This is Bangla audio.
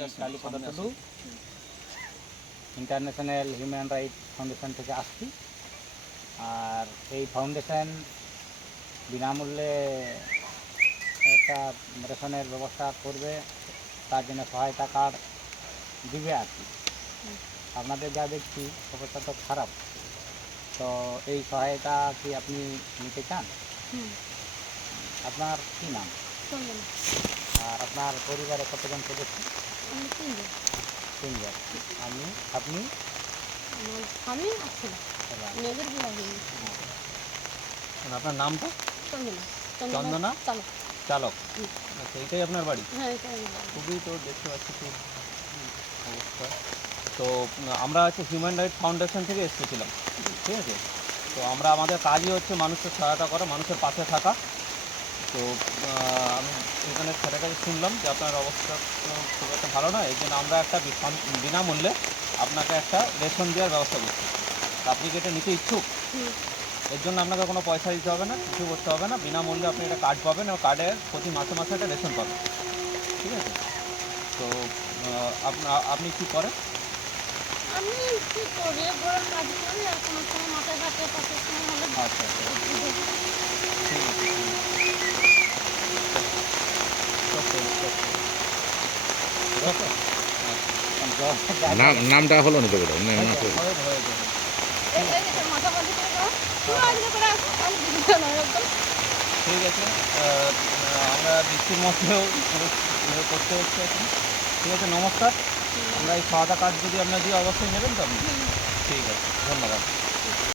Kalipada Tudu international human right foundation থেকে আসছি। আর এই ফাউন্ডেশন বিনামূল্যে একটা রেশনের ব্যবস্থা করবে, তার জন্য সহায়তা কার্ড দিবে আর কি। আপনাদের যা দেখছি অবস্থা তো খারাপ, তো এই সহায়তা কি আপনি নিতে চান? আপনার কি নাম আর আপনার পরিবারে কতজন সদস্য? তিনজন। আপনি আপনার নামটা? চন্দনা চালক। আচ্ছা, এটাই আপনার বাড়ি? খুবই তো দেখতে পাচ্ছি খুব অবস্থা। তো আমরা হচ্ছে হিউম্যান রাইট ফাউন্ডেশন থেকে এসেছিলাম, ঠিক আছে? তো আমরা আমাদের কাজই হচ্ছে মানুষের সহায়তা করা, মানুষের পাশে থাকা। তো আমি এখানে স্যারের কাছে শুনলাম যে আপনার অবস্থা খুব একটা ভালো নয়, এই জন্য আমরা একটা বিনামূল্যে আপনাকে একটা রেশন দেওয়ার ব্যবস্থা করছি। আপনি কি এটা নিতে ইচ্ছুক? এর জন্য আপনাকে কোনো পয়সা দিতে হবে না, কিছু করতে হবে না, বিনামূল্যে আপনি একটা কার্ড পাবেন এবং কার্ডের প্রতি মাসে মাসে একটা রেশন পাবেন, ঠিক আছে? তো আপনি কী করেন? আমি কি করি, বড় কাজ করি, আর কোনো সময় মাথায় ঘাটে পাশের সময় হলে আচ্ছা আচ্ছা, ঠিক আছে, নামটা হলো না তো বোধ হয়। মাথা বাঁধি করে দাও, পুরো আজকে করে আসো, আমি বুঝতে না একদম। ঠিক আছে। আমরা বৃষ্টির মধ্যেও করতে হচ্ছে এখন, ঠিক আছে? নমস্কার। আমরা এই সহায়তা কার্ড যদি আপনার দিয়ে অবশ্যই নেবেন তো আপনি? ঠিক আছে, ধন্যবাদ।